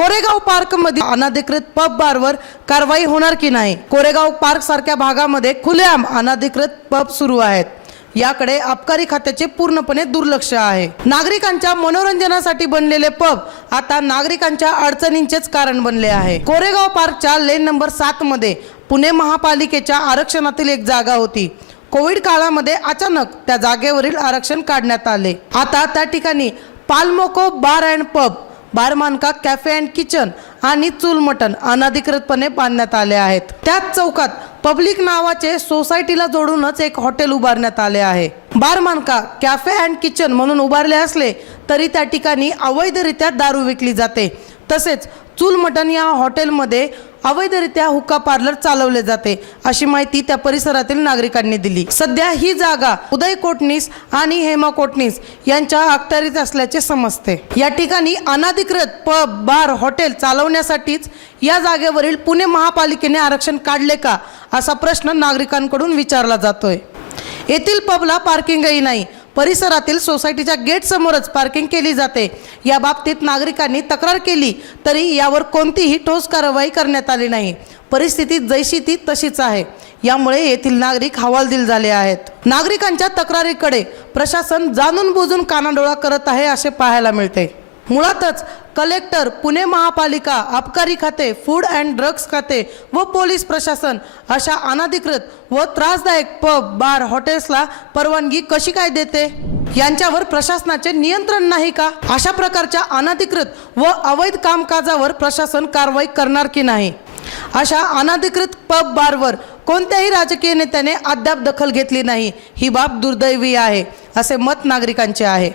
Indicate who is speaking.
Speaker 1: कोरेगाव पार्कमध्ये अनाधिकृत पब बारवर कारवाई होणार की नाही? कोरेगाव पार्क सारख्या भागामध्ये खुलेआम अनाधिकृत पब सुरू आहेत. याकडे आबकारी खात्याचे पूर्णपणे दुर्लक्ष आहे. नागरिकांच्या मनोरंजनासाठी बनलेले पब आता नागरिकांच्या अडचणींचेच कारण बनले आहे. कोरेगाव पार्कच्या लेन नंबर सात मध्ये पुणे महापालिकेच्या आरक्षणातील एक जागा होती. कोविड काळामध्ये अचानक त्या जागेवरील आरक्षण काढण्यात आले. आता त्या ठिकाणी पालमोको बार अँड पब बारमानका कॅफे अँड किचन आणि चूल मटण अनधिकृतपणे बांधण्यात आले आहेत. त्याच चौकात पब्लिक नावाचे सोसायटीला जोडूनच एक हॉटेल उभारण्यात आले आहे. बारमानका कॅफे अँड किचन म्हणून उभारले असले तरी त्या ठिकाणी अवैधरित्या दारू विकली जाते. तसेच चूल मटण या हॉटेलमध्ये अवैधरित्या हुक्का पार्लर चालवले जाते अशी माहिती त्या परिसरातील नागरिकांनी दिली. सध्या ही जागा उदय कोटणीस आणि हेमा कोटणीस यांच्या अखत्यारीत असल्याचे समजते. या ठिकाणी अनाधिकृत पब बार हॉटेल चालवण्यासाठीच या जागेवरील पुणे महापालिकेने आरक्षण काढले का असा प्रश्न नागरिकांकडून विचारला जातोय. येथील पबला पार्किंगही नाही परिसरातील सोसायटीच्या गेटसमोरच पार्किंग केली जाते. या बाबतीत नागरिकांनी तक्रार केली तरी यावर कोणतीही ठोस कारवाई करण्यात आली नाही. परिस्थिती जैशी ती तशीच आहे. यामुळे येथील नागरिक हवालदिल झाले आहेत. नागरिकांच्या तक्रारीकडे प्रशासन जाणून बुजून कानाडोळा करत आहे असे पाहायला मिळते. मुळातच कलेक्टर पुणे महापालिका आबकारी खाते फूड अँड ड्रग्स खाते व पोलीस प्रशासन अशा अनाधिकृत व त्रासदायक पब बार हॉटेल्सला परवानगी कशी काय देते? यांच्यावर प्रशासनाचे नियंत्रण नाही का? अशा प्रकारच्या अनाधिकृत व अवैध कामकाजावर प्रशासन कारवाई करणार की नाही? अशा अनाधिकृत पब बारवर कोणत्याही राजकीय नेत्याने अद्याप दखल घेतली नाही. ही बाब दुर्दैवी आहे असे मत नागरिकांचे आहे.